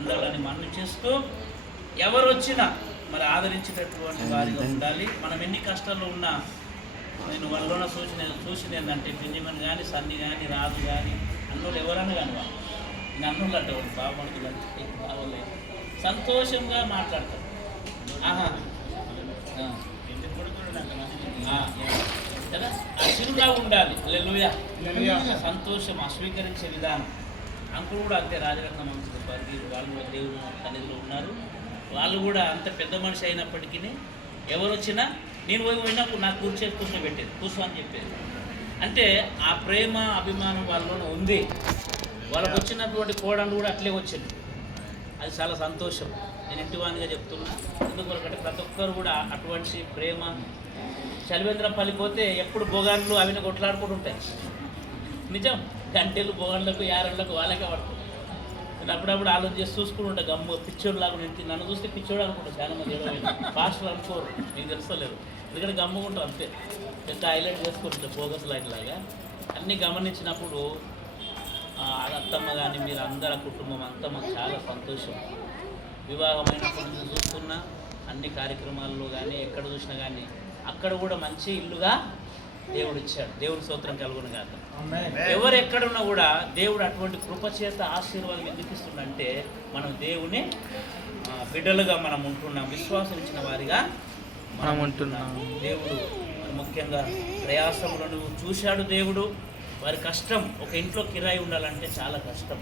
ఉండాలని మనం చేస్తూ ఎవరు వచ్చినా మరి ఆదరించేటటువంటి వారిగా ఉండాలి. మనం ఎన్ని కష్టాల్లో ఉన్నా నేను వాళ్ళలోన చూసింది ఏంటంటే బెంజమిన్ కానీ సన్ని కానీ రాజు కానీ అన్నులు ఎవరన్నా కానీ వాళ్ళు నేను అన్నులు అంటే వాళ్ళు బాగుపడుతుంది అంటే బాగోలేదు సంతోషంగా మాట్లాడతారు. కదా ఆ చిరునవ్వు ఉండాలి. హల్లెలూయా. సంతోషం స్వీకరించే విధానం. అంకులు కూడా అంతే, రాజరత్న వంశ వాళ్ళు కూడా దేవుడు సన్నిధిలో ఉన్నారు. వాళ్ళు కూడా అంత పెద్ద మనిషి అయినప్పటికీ ఎవరు వచ్చినా నేను పోయినప్పుడు నాకు కూర్చోబెట్టేది, కూర్చో అని చెప్పేది. అంటే ఆ ప్రేమ అభిమానం వాళ్ళలో ఉంది. వాళ్ళకు వచ్చినటువంటి కోడలు కూడా అట్లే వచ్చింది. అది చాలా సంతోషం. నేను ఇంటివానిగా చెప్తున్నా. ఎందుకంటే ప్రతి ఒక్కరు కూడా అటువంటి ప్రేమ. చలివేంద్రం పలిపోతే ఎప్పుడు బొగాన్లు అవిని కొట్లాడుకుంటూ ఉంటాయి. నిజం, గంటలు బొగాన్లకు యారళ్ళకు వాళ్ళకే పడుతుంది. నేను అప్పుడప్పుడు ఆలోచన చేసి చూసుకుని ఉంటా. గమ్ము పిచ్చోడులాగా నన్ను చూస్తే పిచ్చోడు అనుకుంటా. చాలా మంది ఫాస్ట్లు అనుకోరు, నీకు తెలుస్తలేదు. ఎందుకంటే గమ్ముకుంటారు అంతే. పెద్ద హైలైట్ చేసుకుంటారు బోగస్ లైట్ లాగా. అన్నీ గమనించినప్పుడు అత్తమ్మ కానీ మీరు అందరు కుటుంబం అంతా మాకు చాలా సంతోషం. వివాహమైనప్పటి నుంచి చూస్తున్నా అన్ని కార్యక్రమాల్లో కానీ ఎక్కడ చూసినా కానీ అక్కడ కూడా మంచి ఇల్లుగా దేవుడు ఇచ్చాడు. దేవుడి స్తోత్రం కలుగును గాక. ఎవరు ఎక్కడున్నా కూడా దేవుడు అటువంటి కృపచేత ఆశీర్వాదం ఎందుకు ఇస్తుందంటే మనం దేవుని బిడ్డలుగా మనం ఉంటున్నాం, విశ్వాసం ఇచ్చిన వారిగా మనం ఉంటున్నాం. దేవుడు ముఖ్యంగా ప్రయాసములను చూశాడు. దేవుడు వారి కష్టం, ఒక ఇంట్లో కిరాయి ఉండాలంటే చాలా కష్టం.